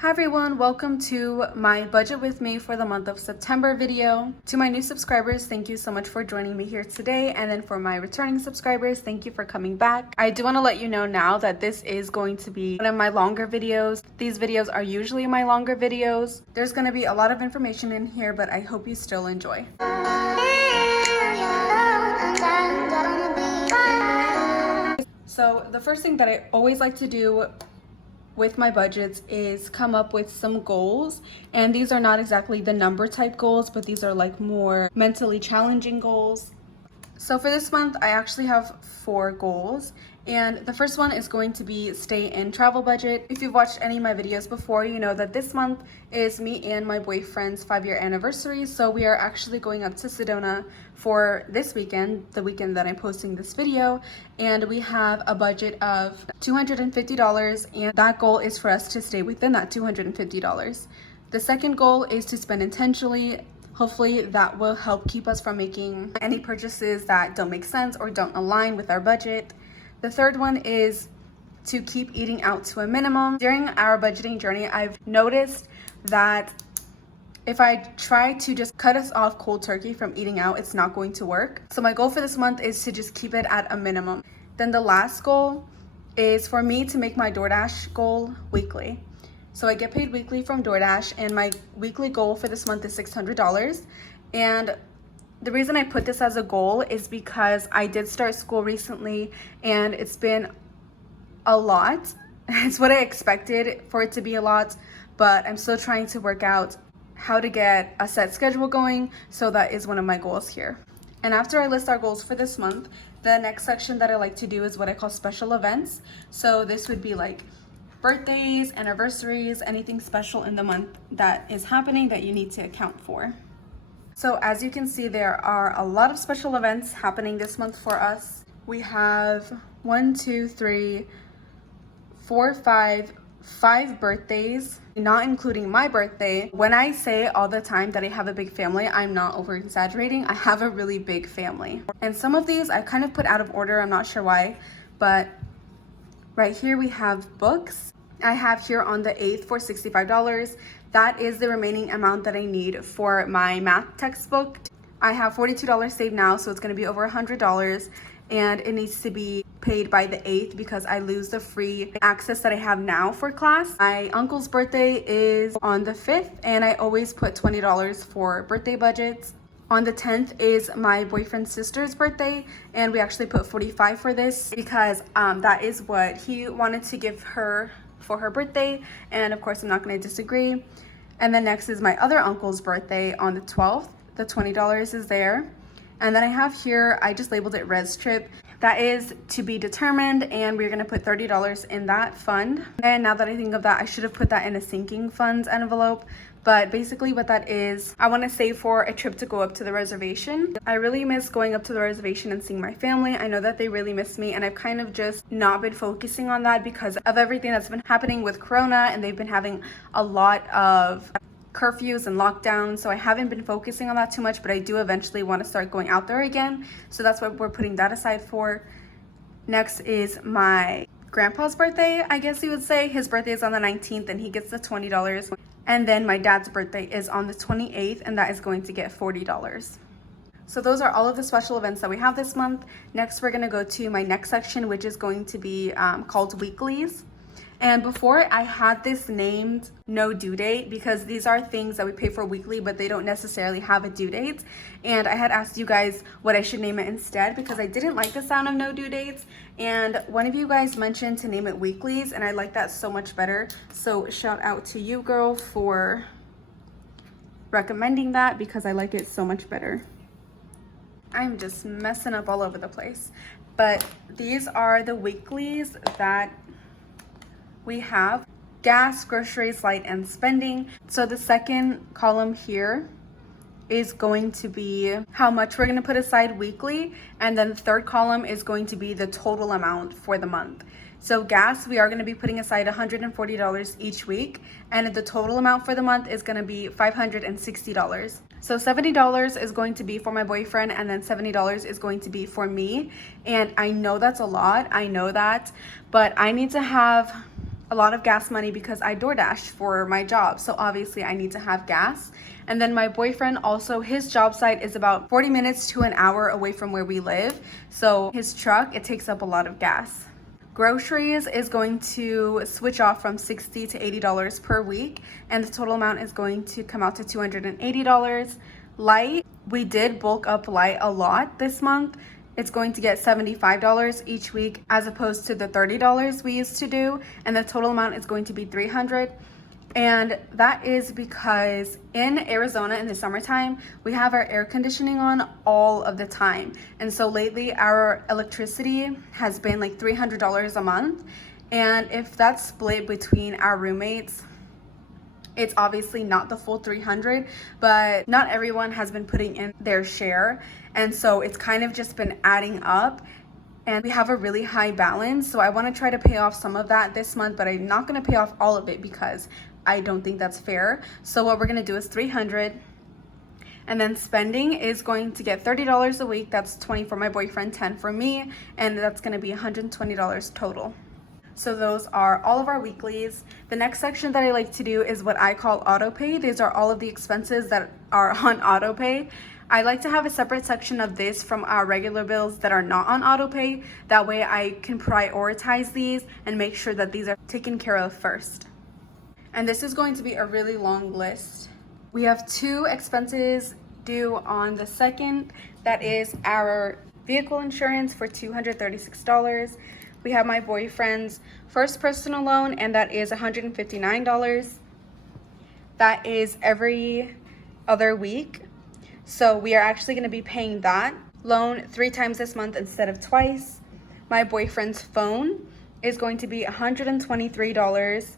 Hi everyone, welcome to my budget with me for the month of September video. To my new subscribers, thank you so much for joining me here today. And then for my returning subscribers, thank you for coming back. I do want to let you know now that this is going to be one of my longer videos. These videos are usually my longer videos. There's going to be a lot of information in here, but I hope you still enjoy. So the first thing that I always like to do with my budgets is come up with some goals, and these are not exactly the number type goals, but these are like more mentally challenging goals. So for this month I actually have 4 goals, and the first one is going to be stay in travel budget. If you've watched any of my videos before, you know that this month is me and my boyfriend's 5-year anniversary, so we are actually going up to Sedona for this weekend, the weekend that I'm posting this video, and we have a budget of $250, and that goal is for us to stay within that $250. The second goal is to spend intentionally. Hopefully that will help keep us from making any purchases that don't make sense or don't align with our budget. The third one is to keep eating out to a minimum. During our budgeting journey, I've noticed that if I try to just cut us off cold turkey from eating out, it's not going to work. So my goal for this month is to just keep it at a minimum. Then the last goal is for me to make my DoorDash goal weekly. So I get paid weekly from DoorDash, and my weekly goal for this month is $600. And the reason I put this as a goal is because I did start school recently, and it's been a lot. It's what I expected for it to be a lot, but I'm still trying to work out how to get a set schedule going, so that is one of my goals here. And after I list our goals for this month, the next section that I like to do is what I call special events. So this would be like birthdays, anniversaries, anything special in the month that is happening that you need to account for. So as you can see, there are a lot of special events happening this month for us. We have 5 birthdays, not including my birthday. When I say all the time that I have a big family, I'm not over exaggerating. I have a really big family. And some of these I kind of put out of order, I'm not sure why, but right here we have books. I have here on the 8th for $65. That is the remaining amount that I need for my math textbook. I have $42 saved now, so it's going to be over $100, and it needs to be paid by the 8th because I lose the free access that I have now for class. My uncle's birthday is on the 5th, and I always put $20 for birthday budgets. On the 10th is my boyfriend's sister's birthday, and we actually put $45 for this because that is what he wanted to give her for her birthday, and of course I'm not going to disagree. And then next is my other uncle's birthday on the 12th. The $20 is there. And then I have here, I just labeled it res trip. That is to be determined, and we're going to put $30 in that fund. And now that I think of that, I should have put that in a sinking funds envelope. But basically what that is, I want to save for a trip to go up to the reservation. I really miss going up to the reservation and seeing my family. I know that they really miss me, and I've kind of just not been focusing on that because of everything that's been happening with Corona, and they've been having a lot of curfews and lockdowns, so I haven't been focusing on that too much, but I do eventually want to start going out there again, so that's what we're putting that aside for. Next is my grandpa's birthday, I guess you would say. His birthday is on the 19th, and he gets the $20. And then my dad's birthday is on the 28th, and that is going to get $40. So those are all of the special events that we have this month. Next, we're going to go to my next section, which is going to be called weeklies. And before, I had this named no due date because these are things that we pay for weekly, but they don't necessarily have a due date. And I had asked you guys what I should name it instead because I didn't like the sound of no due dates. And one of you guys mentioned to name it weeklies, and I like that so much better. So shout out to you, girl, for recommending that because I like it so much better. I'm just messing up all over the place. But these are the weeklies that we have: gas, groceries, light, and spending. So the second column here is going to be how much we're going to put aside weekly, and then the third column is going to be the total amount for the month. So gas, we are going to be putting aside $140 each week, and the total amount for the month is going to be $560. So $70 is going to be for my boyfriend, and then $70 is going to be for me. And I know that's a lot, I know that, but I need to have a lot of gas money because I DoorDash for my job. So obviously I need to have gas. And then my boyfriend also, his job site is about 40 minutes to an hour away from where we live. So his truck, it takes up a lot of gas. Groceries is going to switch off from $60 to $80 per week, and the total amount is going to come out to $280. Light, we did bulk up light a lot this month. It's going to get $75 each week as opposed to the $30 we used to do, and the total amount is going to be $300. And that is because in Arizona in the summertime, we have our air conditioning on all of the time. And so lately our electricity has been like $300 a month. And if that's split between our roommates, it's obviously not the full 300, but not everyone has been putting in their share. And so it's kind of just been adding up. And we have a really high balance. So I want to try to pay off some of that this month, but I'm not going to pay off all of it because I don't think that's fair. So what we're going to do is $300. And then spending is going to get $30 a week. That's $20 for my boyfriend, $10 for me. And that's going to be $120 total. So those are all of our weeklies. The next section that I like to do is what I call auto pay. These are all of the expenses that are on auto pay. I like to have a separate section of this from our regular bills that are not on auto pay. That way I can prioritize these and make sure that these are taken care of first. And this is going to be a really long list. We have 2 expenses due on the 2nd. That is our vehicle insurance for $236. We have my boyfriend's first personal loan, and that is $159. That is every other week. So we are actually going to be paying that loan 3 times this month instead of twice. My boyfriend's phone is going to be $123.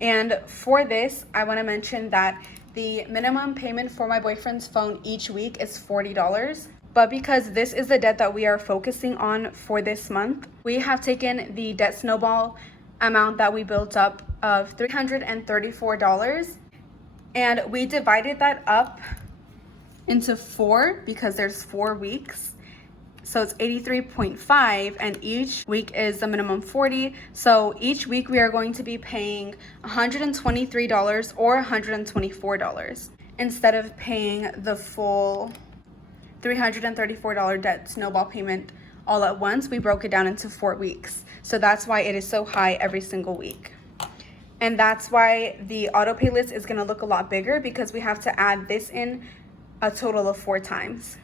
And for this, I want to mention that the minimum payment for my boyfriend's phone each week is $40. But because this is the debt that we are focusing on for this month, we have taken the debt snowball amount that we built up of $334, and we divided that up into 4 because there's 4 weeks. So it's 83.5, and each week is the minimum 40. So each week we are going to be paying $123 or $124 instead of paying the full $334 debt snowball payment all at once. We broke it down into 4 weeks. So that's why it is so high every single week. And that's why the auto pay list is going to look a lot bigger, because we have to add this in a total of 4 times.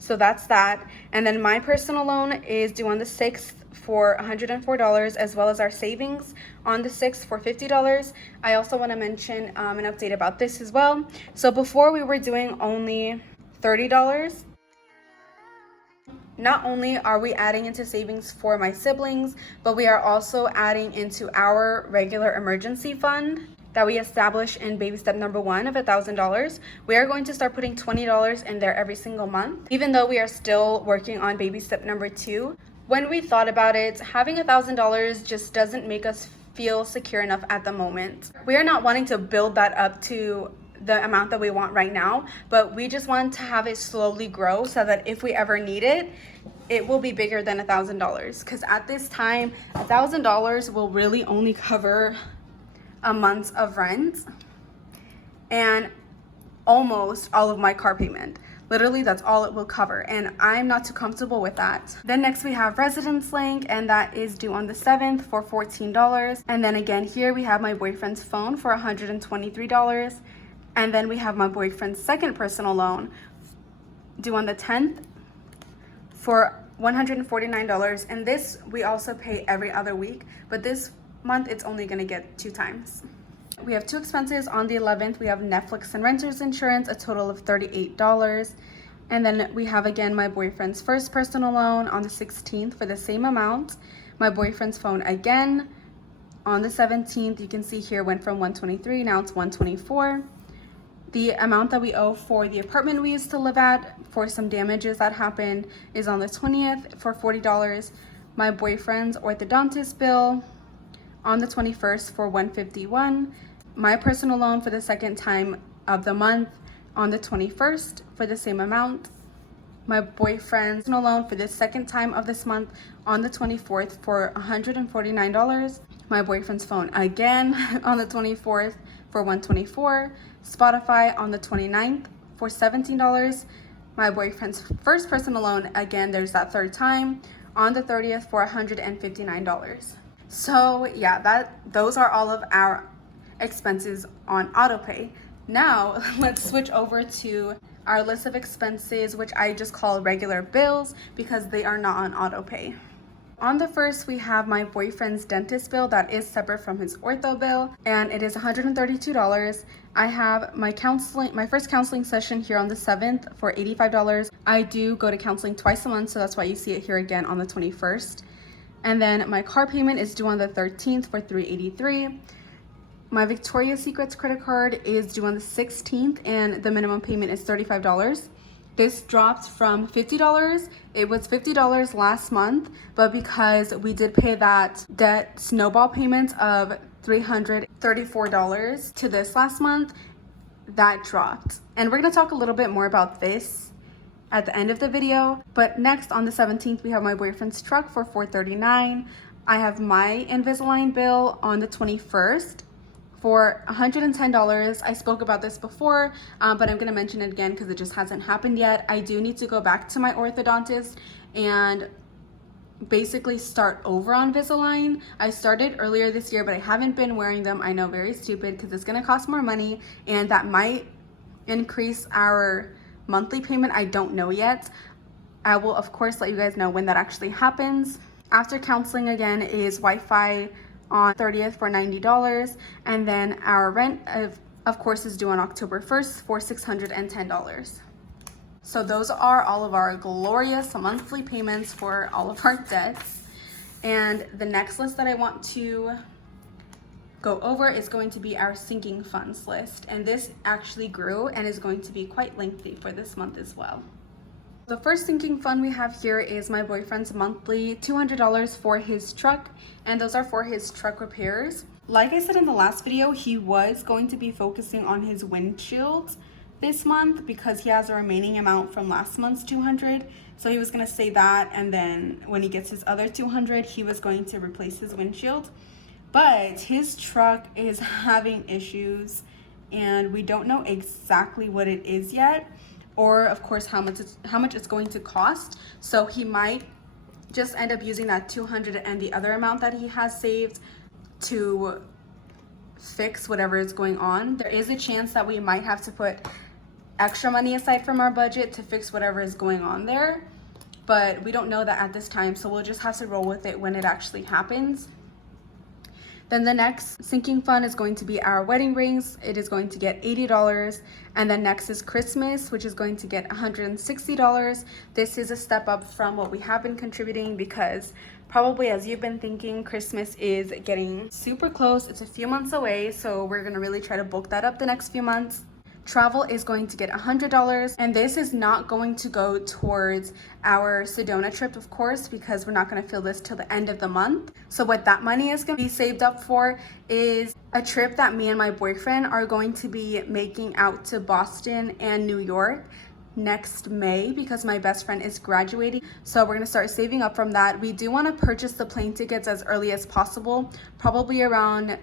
So that's that. And then my personal loan is due on the 6th for $104, as well as our savings on the 6th for $50. I also want to mention an update about this as well. So before we were doing only $30. Not only are we adding into savings for my siblings, but we are also adding into our regular emergency fund that we established in baby step number 1 of $1,000. We are going to start putting $20 in there every single month, even though we are still working on baby step number 2. When we thought about it, having $1,000 just doesn't make us feel secure enough at the moment. We are not wanting to build that up to the amount that we want right now, but we just want to have it slowly grow so that if we ever need it, it will be bigger than $1,000. Because at this time, $1,000 will really only cover a month of rent and almost all of my car payment. Literally, that's all it will cover, and I'm not too comfortable with that. Then next we have Residence Link, and that is due on the 7th for $14. And then again here we have my boyfriend's phone for $123. And then we have my boyfriend's second personal loan due on the 10th for $149. And this we also pay every other week, but this month it's only going to get 2 times. We have 2 expenses on the 11th. We have Netflix and renter's insurance, a total of $38. And then we have again my boyfriend's first personal loan on the 16th for the same amount. My boyfriend's phone again on the 17th. You can see here went from $123, now it's $124. The amount that we owe for the apartment we used to live at for some damages that happened is on the 20th for $40. My boyfriend's orthodontist bill on the 21st for $151. My personal loan for the second time of the month on the 21st for the same amount. my boyfriend's loan for the second time of this month on the 24th for $149. My boyfriend's phone again on the 24th for $124. Spotify on the 29th for $17. My boyfriend's first personal loan, again, there's that third time, on the 30th for $159. So yeah, those are all of our expenses on autopay. Now let's switch over to our list of expenses, which I just call regular bills because they are not on autopay. On the first, we have my boyfriend's dentist bill that is separate from his ortho bill, and it is $132. I have my first counseling session here on the 7th for $85. I do go to counseling twice a month, so that's why you see it here again on the 21st. And then my car payment is due on the 13th for $383. My Victoria's Secrets credit card is due on the 16th, and the minimum payment is $35. This dropped from $50. It was $50 last month, but because we did pay that debt snowball payment of $334 to this last month, that dropped. And we're gonna talk a little bit more about this at the end of the video. But next, on the 17th, we have my boyfriend's truck for $439. I have my Invisalign bill on the 21st for $110. I spoke about this before, but I'm gonna mention it again because it just hasn't happened yet. I do need to go back to my orthodontist and basically start over on Invisalign. I started earlier this year, but I haven't been wearing them. I know, very stupid, because it's gonna cost more money and that might increase our monthly payment. I don't know yet. I will of course let you guys know when that actually happens. After counseling again is Wi-Fi on 30th for $90, and then our rent of course is due on October 1st for $610. So those are all of our glorious monthly payments for all of our debts. And the next list that I want to go over is going to be our sinking funds list, and this actually grew and is going to be quite lengthy for this month as well. The first sinking fund we have here is my boyfriend's monthly $200 for his truck, and those are for his truck repairs. Like I said in the last video, he was going to be focusing on his windshields this month because he has a remaining amount from last month's $200. So he was going to say that, and then when he gets his other $200, he was going to replace his windshield. But his truck is having issues, and we don't know exactly what it is yet, or of course how much it's going to cost. So he might just end up using that $200 and the other amount that he has saved to fix whatever is going on. There is a chance that we might have to put extra money aside from our budget to fix whatever is going on there, but we don't know that at this time, so we'll just have to roll with it when it actually happens. Then the next sinking fund is going to be our wedding rings. It is going to get $80. And then next is Christmas, which is going to get $160. This is a step up from what we have been contributing because probably, as you've been thinking, Christmas is getting super close. It's a few months away, so we're gonna really try to bulk that up the next few months. Travel is going to get $100, and this is not going to go towards our Sedona trip, of course, because we're not going to feel this till the end of the month. So what that money is going to be saved up for is a trip that me and my boyfriend are going to be making out to Boston and New York next May because my best friend is graduating. So we're going to start saving up from that. We do want to purchase the plane tickets as early as possible, probably around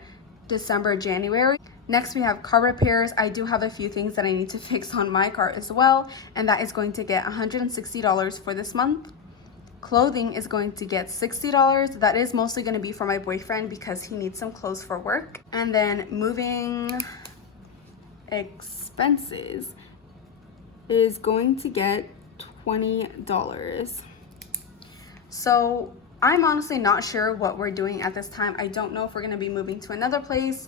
December, January. Next, we have car repairs. I do have a few things that I need to fix on my car as well, and that is going to get $160 for this month. Clothing is going to get $60. That is mostly going to be for my boyfriend because he needs some clothes for work. And then moving expenses is going to get $20. So I'm honestly not sure what we're doing at this time. I don't know if we're going to be moving to another place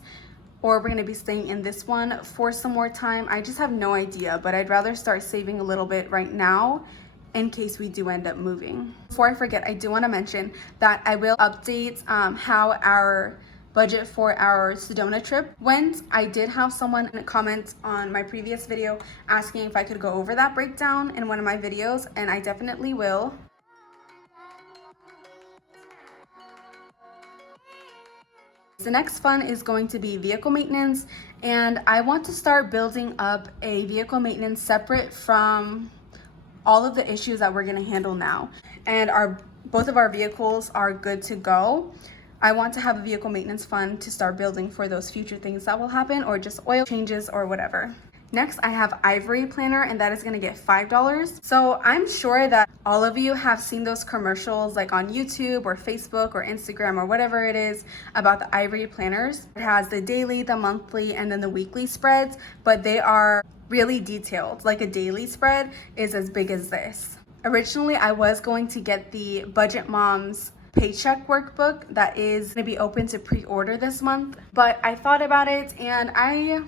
or we're going to be staying in this one for some more time. I just have no idea, but I'd rather start saving a little bit right now in case we do end up moving. Before I forget, I do want to mention that I will update how our budget for our Sedona trip went. I did have someone comment on my previous video asking if I could go over that breakdown in one of my videos, and I definitely will. The next fund is going to be vehicle maintenance, and I want to start building up a vehicle maintenance separate from all of the issues that we're gonna handle now. And both of our vehicles are good to go. I want to have a vehicle maintenance fund to start building for those future things that will happen, or just oil changes or whatever. Next, I have Ivory Planner, and that is gonna get $5. So I'm sure that all of you have seen those commercials like on YouTube or Facebook or Instagram or whatever it is about the Ivory Planners. It has the daily, the monthly, and then the weekly spreads, but they are really detailed. Like a daily spread is as big as this. Originally, I was going to get the Budget Moms paycheck workbook that is going to be open to pre-order this month, but I thought about it and I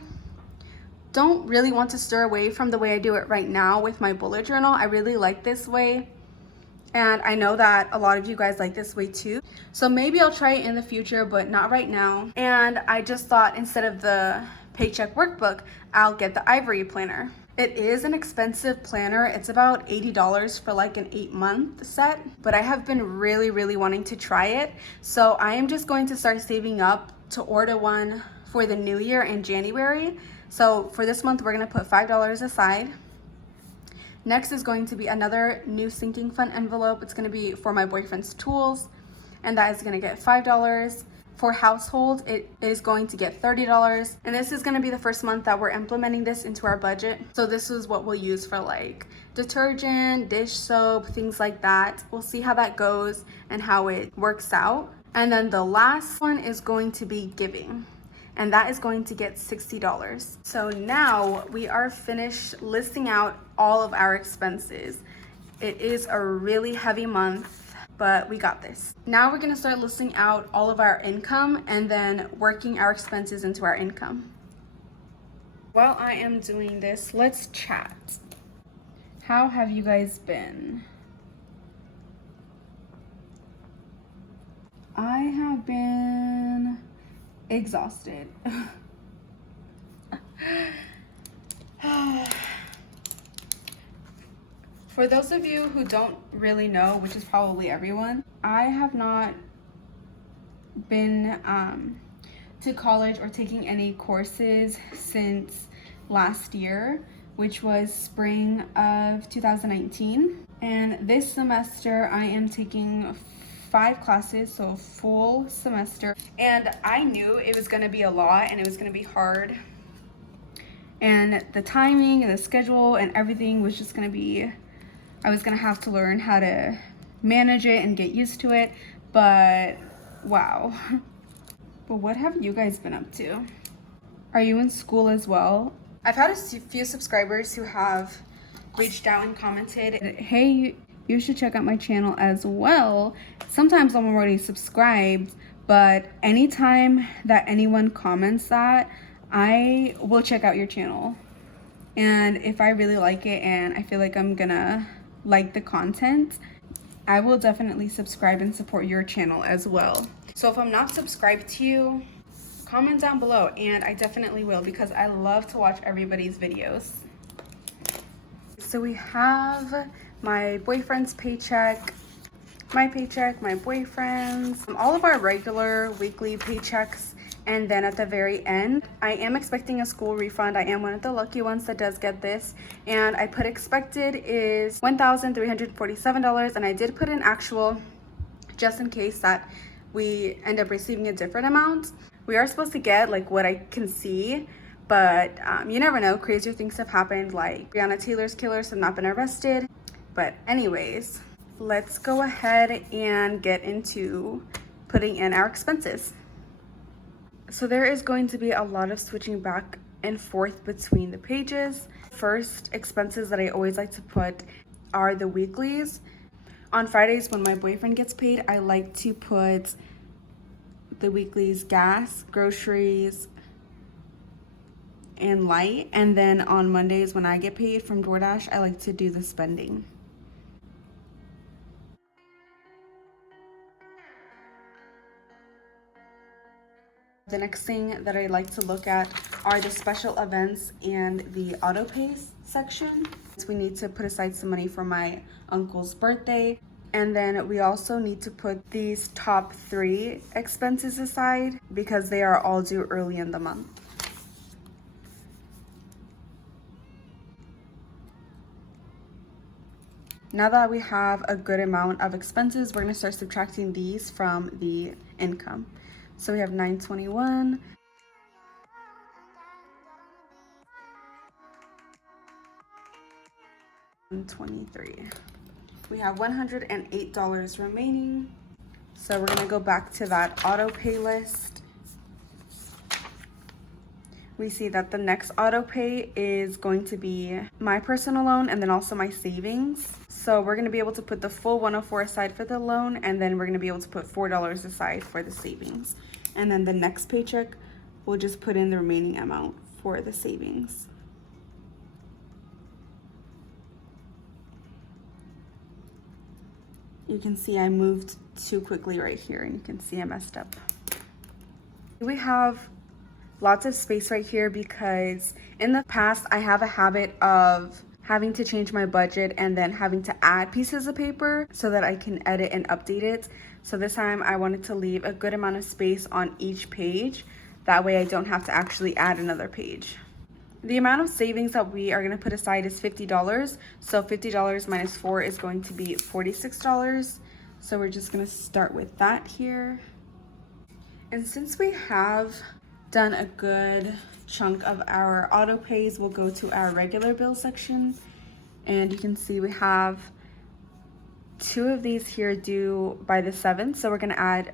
don't really want to stir away from the way I do it right now with my bullet journal. I really like this way, and I know that a lot of you guys like this way too. So maybe I'll try it in the future, but not right now. And I just thought instead of the paycheck workbook, I'll get the Ivory Planner. It is an expensive planner. It's about $80 for like an 8-month set, but I have been really wanting to try it. So I am just going to start saving up to order one for the new year in January. So for this month, we're gonna put $5 aside. Next is going to be another new sinking fund envelope. It's gonna be for my boyfriend's tools, and that is gonna get $5. For household, it is going to get $30. And this is gonna be the first month that we're implementing this into our budget. So this is what we'll use for like detergent, dish soap, things like that. We'll see how that goes and how it works out. And then the last one is going to be giving, and that is going to get $60. So now we are finished listing out all of our expenses. It is a really heavy month, but we got this. Now we're gonna start listing out all of our income and then working our expenses into our income. While I am doing this, let's chat. How have you guys been? I have been exhausted. For those of you who don't really know, which is probably everyone, I have not been to college or taking any courses since last year, which was spring of 2019. And this semester I am taking 5 classes, so full semester. And I knew it was gonna be a lot and it was gonna be hard. And the timing and the schedule and everything was just gonna be, I was gonna have to learn how to manage it and get used to it, but wow. But what have you guys been up to? Are you in school as well? I've had a few subscribers who have reached out and commented, hey, you should check out my channel as well. Sometimes I'm already subscribed, but anytime that anyone comments that, I will check out your channel. And if I really like it and I feel like I'm gonna like the content, I will definitely subscribe and support your channel as well. So if I'm not subscribed to you, comment down below and I definitely will, because I love to watch everybody's videos. So we have my boyfriend's paycheck, my paycheck, my boyfriend's, all of our regular weekly paychecks. And then at the very end, I am expecting a school refund. I am one of the lucky ones that does get this. And I put expected is $1,347. And I did put an actual just in case that we end up receiving a different amount. We are supposed to get like what I can see, but you never know. Crazier things have happened, like Breonna Taylor's killers have not been arrested. But anyways, let's go ahead and get into putting in our expenses. So there is going to be a lot of switching back and forth between the pages. First expenses that I always like to put are the weeklies. On Fridays when my boyfriend gets paid, I like to put the weeklies gas, groceries, and light. And then on Mondays when I get paid from DoorDash, I like to do the spending. The next thing that I like to look at are the special events and the auto pay section. So we need to put aside some money for my uncle's birthday. And then we also need to put these top 3 expenses aside because they are all due early in the month. Now that we have a good amount of expenses, we're gonna start subtracting these from the income. So we have 921. $23. We have $108 remaining. So we're gonna go back to that auto pay list. We see that the next auto pay is going to be my personal loan and then also my savings. So we're gonna be able to put the full 104 aside for the loan, and then we're gonna be able to put $4 aside for the savings. And then the next paycheck, we'll just put in the remaining amount for the savings. You can see I moved too quickly right here, and you can see I messed up. We have lots of space right here because in the past I have a habit of having to change my budget and then having to add pieces of paper so that I can edit and update it. So this time I wanted to leave a good amount of space on each page. That way I don't have to actually add another page. The amount of savings that we are going to put aside is $50. So $50 minus 4 is going to be $46. So we're just going to start with that here. And since we have done a good chunk of our auto pays, we'll go to our regular bill section. And you can see we have 2 of these here due by the 7th. So we're going to add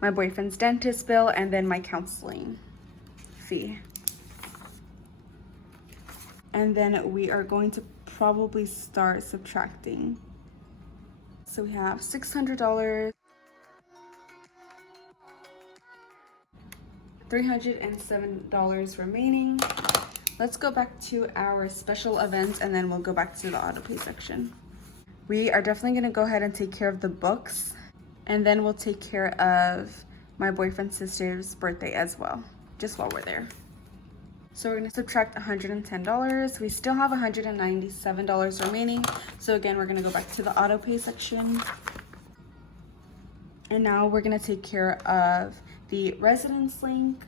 my boyfriend's dentist bill and then my counseling fee. And then we are going to probably start subtracting. So we have $600, $307 remaining. Let's go back to our special events and then we'll go back to the auto pay section. We are definitely gonna go ahead and take care of the books, and then we'll take care of my boyfriend's sister's birthday as well, just while we're there. So we're gonna subtract $110. We still have $197 remaining. So again, we're gonna go back to the auto pay section. And now we're gonna take care of the residence link.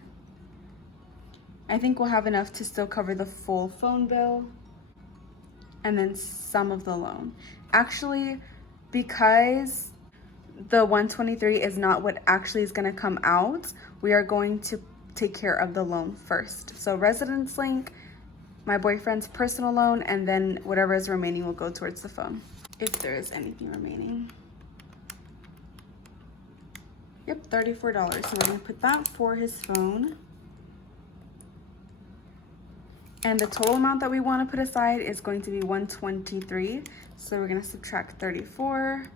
I think we'll have enough to still cover the full phone bill and then some of the loan. Actually, because the 123 is not what actually is gonna come out, we are going to take care of the loan first. So residence link, my boyfriend's personal loan, and then whatever is remaining will go towards the phone, if there is anything remaining. Yep, $34. So we're gonna put that for his phone. And the total amount that we wanna put aside is going to be 123. So we're gonna subtract 34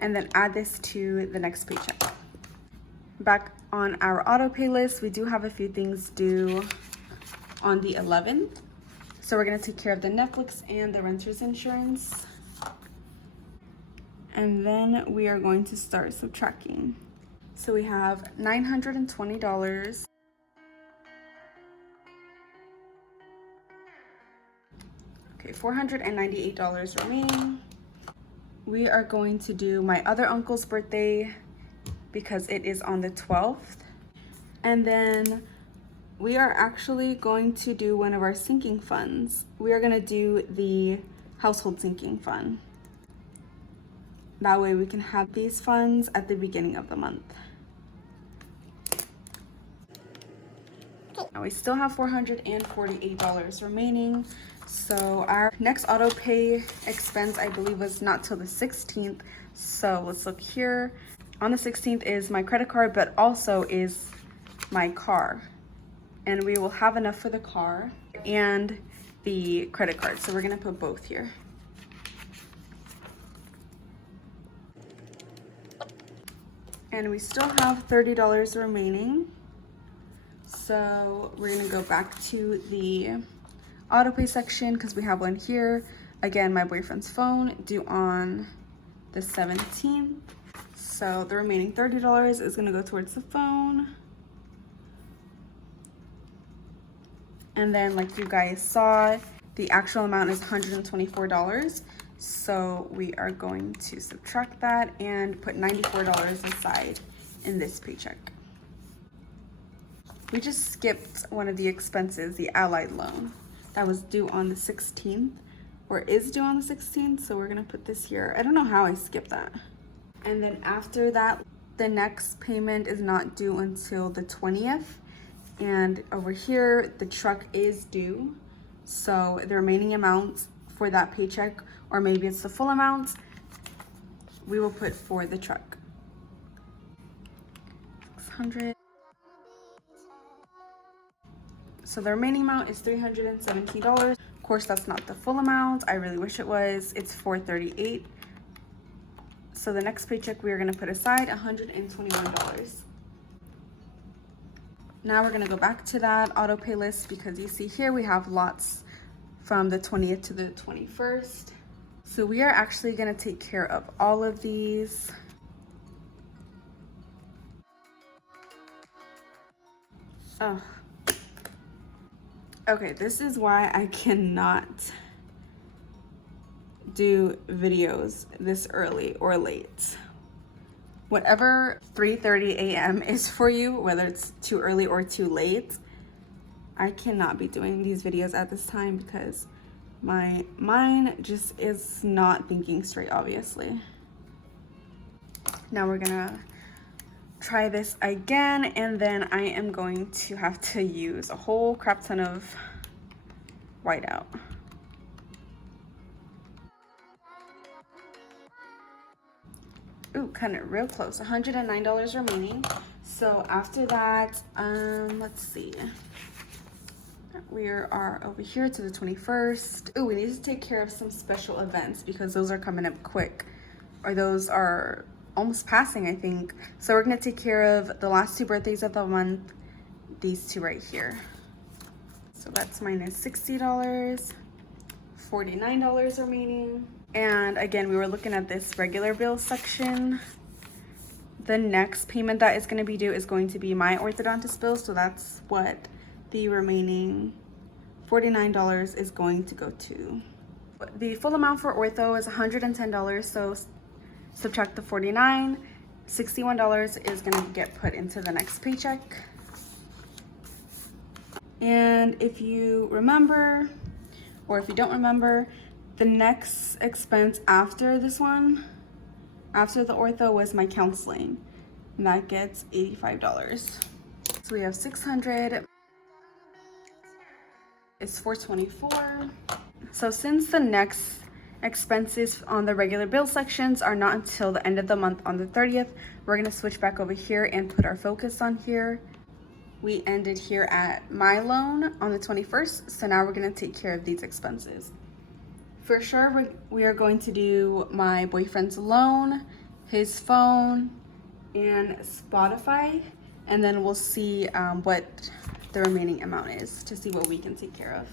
and then add this to the next paycheck. Back on our auto pay list, we do have a few things due on the 11th. So we're gonna take care of the Netflix and the renter's insurance. And then we are going to start subtracting. So we have $920. Okay, $498 remaining. We are going to do my other uncle's birthday because it is on the 12th. And then we are actually going to do one of our sinking funds. We are gonna do the household sinking fund. That way we can have these funds at the beginning of the month. Now we still have $448 remaining. So our next auto pay expense, I believe, was not till the 16th. So let's look here. On the 16th is my credit card, but also is my car. And we will have enough for the car and the credit card. So we're gonna put both here. And we still have $30 remaining. So we're gonna go back to the auto pay section because we have one here. Again, my boyfriend's phone due on the 17th. So the remaining $30 is gonna go towards the phone. And then, like you guys saw, the actual amount is $124. So we are going to subtract that and put $94 aside in this paycheck. We just skipped one of the expenses, the Allied loan, that was due on the 16th. or is due on the 16th, so we're gonna put this here. I don't know how I skipped that. And then after that, the next payment is not due until the 20th. And over here, the truck is due. So the remaining amount for that paycheck, or maybe it's the full amount, we will put for the truck. 600. So the remaining amount is $317. Of course, that's not the full amount. I really wish it was. It's $438. So the next paycheck, we are gonna put aside $121. Now we're gonna go back to that auto pay list because you see here we have lots from the 20th to the 21st. So we are actually gonna take care of all of these. Oh. Okay, this is why I cannot do videos this early or late. Whatever 3:30 a.m. is for you, whether it's too early or too late, I cannot be doing these videos at this time because my mind just is not thinking straight, obviously. Now we're gonna try this again, and then I am going to have to use a whole crap ton of whiteout. Ooh, kind of real close. $109 remaining. So after that, let's see. We are over here to the 21st. Ooh, we need to take care of some special events because those are coming up quick, or those are almost passing, I think. So we're gonna take care of the last two birthdays of the month, these two right here. So that's minus $60, $49 remaining. And again, we were looking at this regular bill section. The next payment that is gonna be due is going to be my orthodontist bill. So that's what the remaining $49 is going to go to. The full amount for ortho is $110, so subtract the $49, $61 is gonna get put into the next paycheck. And if you remember, or if you don't remember, the next expense after this one, after the ortho, was my counseling, and that gets $85. So we have 600, it's $424. So since the next expenses on the regular bill sections are not until the end of the month on the 30th, we're gonna switch back over here and put our focus on here. We ended here at my loan on the 21st, so now we're gonna take care of these expenses. For sure, we are going to do my boyfriend's loan, his phone, and Spotify, and then we'll see what the remaining amount is to see what we can take care of.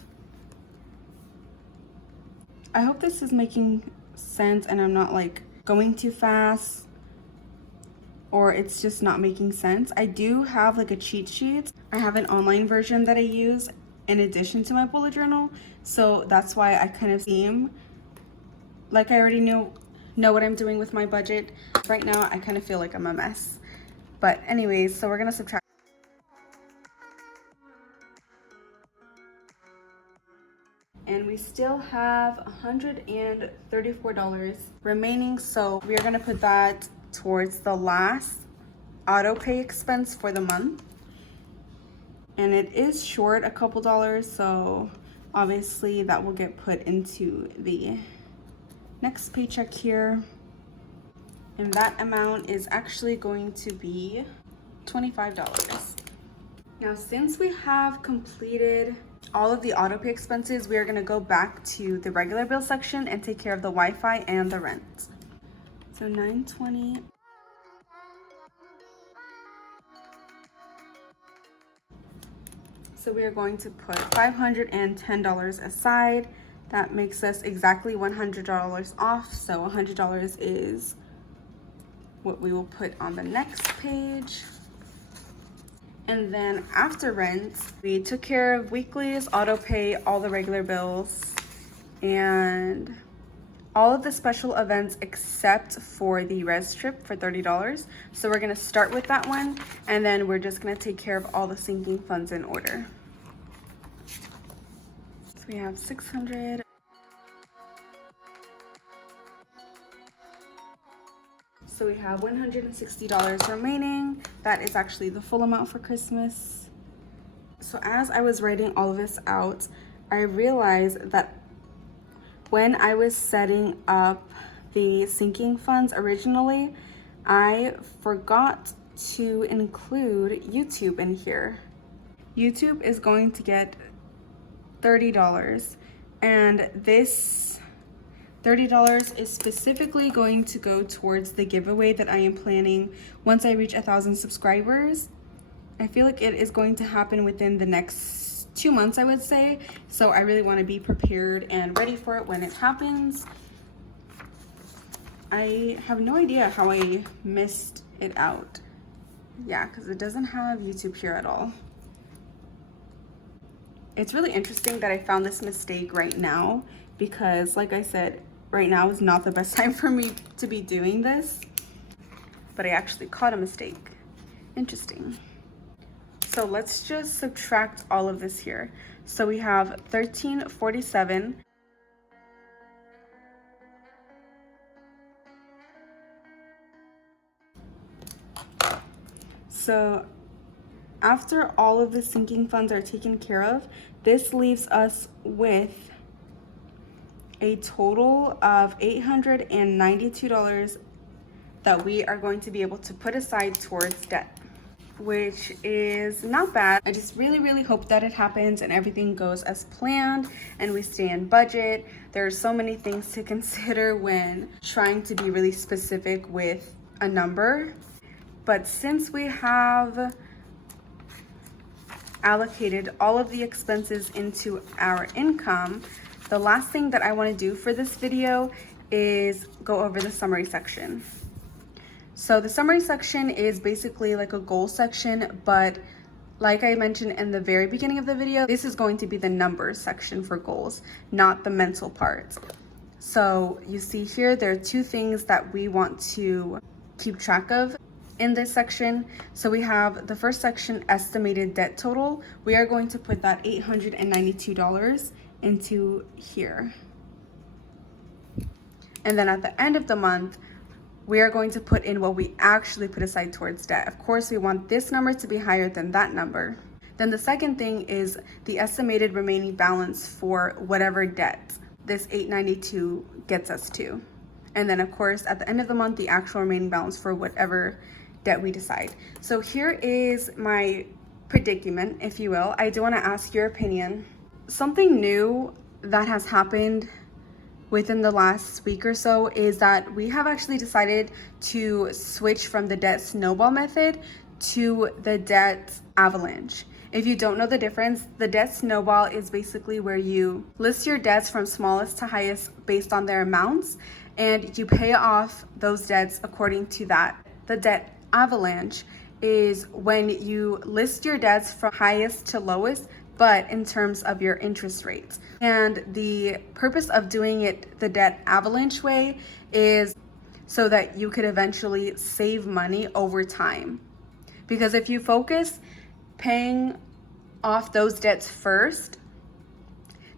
I hope this is making sense and I'm not like going too fast, or it's just not making sense. I do have like a cheat sheet. I have an online version that I use in addition to my bullet journal, so that's why I kind of seem like I already know what I'm doing with my budget. Right now I kind of feel like I'm a mess, but anyways, so we're gonna subtract. And we still have $134 remaining, so we are gonna put that towards the last auto pay expense for the month. And it is short a couple dollars, so obviously that will get put into the next paycheck here. And that amount is actually going to be $25. Now, since we have completed all of the auto pay expenses, we are gonna go back to the regular bill section and take care of the Wi-Fi and the rent. So $920. So we are going to put $510 aside. That makes us exactly $100 off. So $100 is what we will put on the next page. And then after rent, we took care of weeklies, auto pay, all the regular bills, and all of the special events except for the res trip for $30. So we're gonna start with that one, and then we're just gonna take care of all the sinking funds in order. So we have 600. So we have $160 remaining. That is actually the full amount for Christmas. So as I was writing all of this out, I realized that when I was setting up the sinking funds originally, I forgot to include YouTube in here. YouTube is going to get $30, and this $30 is specifically going to go towards the giveaway that I am planning once I reach 1,000 subscribers. I feel like it is going to happen within the next 2 months, I would say. So I really want to be prepared and ready for it when it happens. I have no idea how I missed it out. Yeah, because it doesn't have YouTube here at all. It's really interesting that I found this mistake right now because, like I said, right now is not the best time for me to be doing this. But I actually caught a mistake. Interesting. So let's just subtract all of this here. So we have $13.47. So after all of the sinking funds are taken care of, this leaves us with a total of $892 that we are going to be able to put aside towards debt, which is not bad. I just really hope that it happens and everything goes as planned and we stay in budget. There are so many things to consider when trying to be really specific with a number. But since we have allocated all of the expenses into our income, the last thing that I want to do for this video is go over the summary section. So the summary section is basically like a goal section, but like I mentioned in the very beginning of the video, this is going to be the numbers section for goals, not the mental part. So you see here, there are 2 things that we want to keep track of in this section. So we have the first section, estimated debt total. We are going to put that $892 into here. And then at the end of the month, we are going to put in what we actually put aside towards debt. Of course, we want this number to be higher than that number. Then the second thing is the estimated remaining balance for whatever debt this $892 gets us to. And then of course, at the end of the month, the actual remaining balance for whatever debt we decide. So here is my predicament, if you will. I do want to ask your opinion. Something new that has happened within the last week or so is that we have actually decided to switch from the debt snowball method to the debt avalanche. If you don't know the difference, the debt snowball is basically where you list your debts from smallest to highest based on their amounts, and you pay off those debts according to that. The debt avalanche is when you list your debts from highest to lowest, but in terms of your interest rates. And the purpose of doing it the debt avalanche way is so that you could eventually save money over time. Because if you focus paying off those debts first,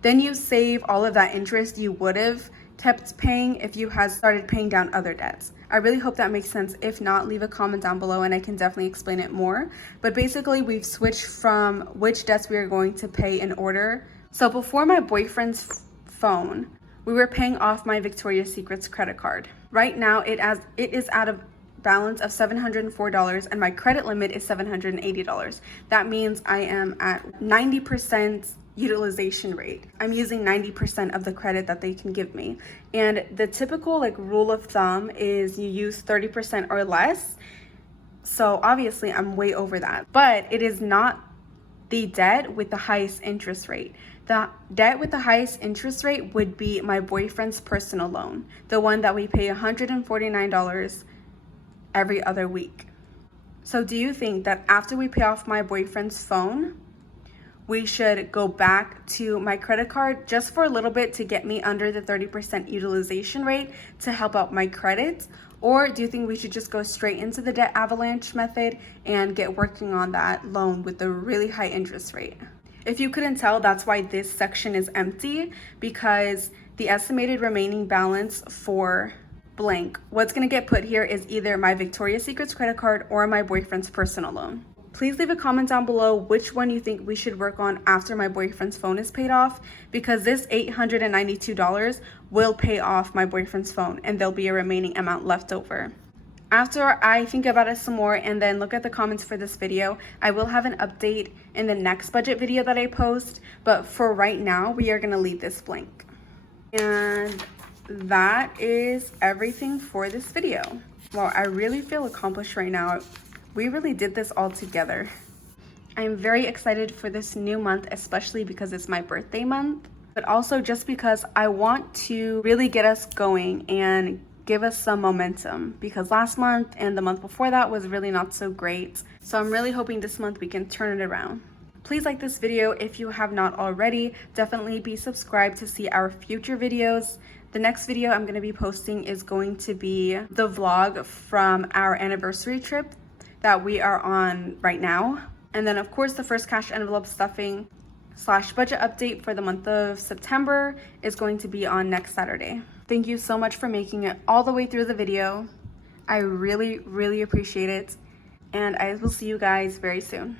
then you save all of that interest you would have kept paying if you had started paying down other debts. I really hope that makes sense. If not, leave a comment down below and I can definitely explain it more. But basically, we've switched from which debts we are going to pay in order. So before my boyfriend's phone, we were paying off my Victoria's Secret's credit card. Right now, it is at a balance of $704 and my credit limit is $780. That means I am at 90% utilization rate. I'm using 90% of the credit that they can give me. And the typical rule of thumb is you use 30% or less. So obviously I'm way over that, but it is not the debt with the highest interest rate. The debt with the highest interest rate would be my boyfriend's personal loan, the one that we pay $149 every other week. So do you think that after we pay off my boyfriend's phone, we should go back to my credit card just for a little bit to get me under the 30% utilization rate to help out my credit? Or do you think we should just go straight into the debt avalanche method and get working on that loan with the really high interest rate? If you couldn't tell, that's why this section is empty, because the estimated remaining balance for blank. What's gonna get put here is either my Victoria's Secret's credit card or my boyfriend's personal loan. Please leave a comment down below which one you think we should work on after my boyfriend's phone is paid off, because this $892 will pay off my boyfriend's phone and there'll be a remaining amount left over. After I think about it some more and then look at the comments for this video, I will have an update in the next budget video that I post, but for right now, we are gonna leave this blank. And that is everything for this video. Wow, I really feel accomplished right now. We really did this all together. I'm very excited for this new month, especially because it's my birthday month, but also just because I want to really get us going and give us some momentum, because last month and the month before that was really not so great. So I'm really hoping this month we can turn it around. Please like this video if you have not already. Definitely be subscribed to see our future videos. The next video I'm going to be posting is going to be the vlog from our anniversary trip that we are on right now. And then of course the first cash envelope stuffing / budget update for the month of September is going to be on next Saturday. Thank you so much for making it all the way through the video. I really, really appreciate it. And I will see you guys very soon.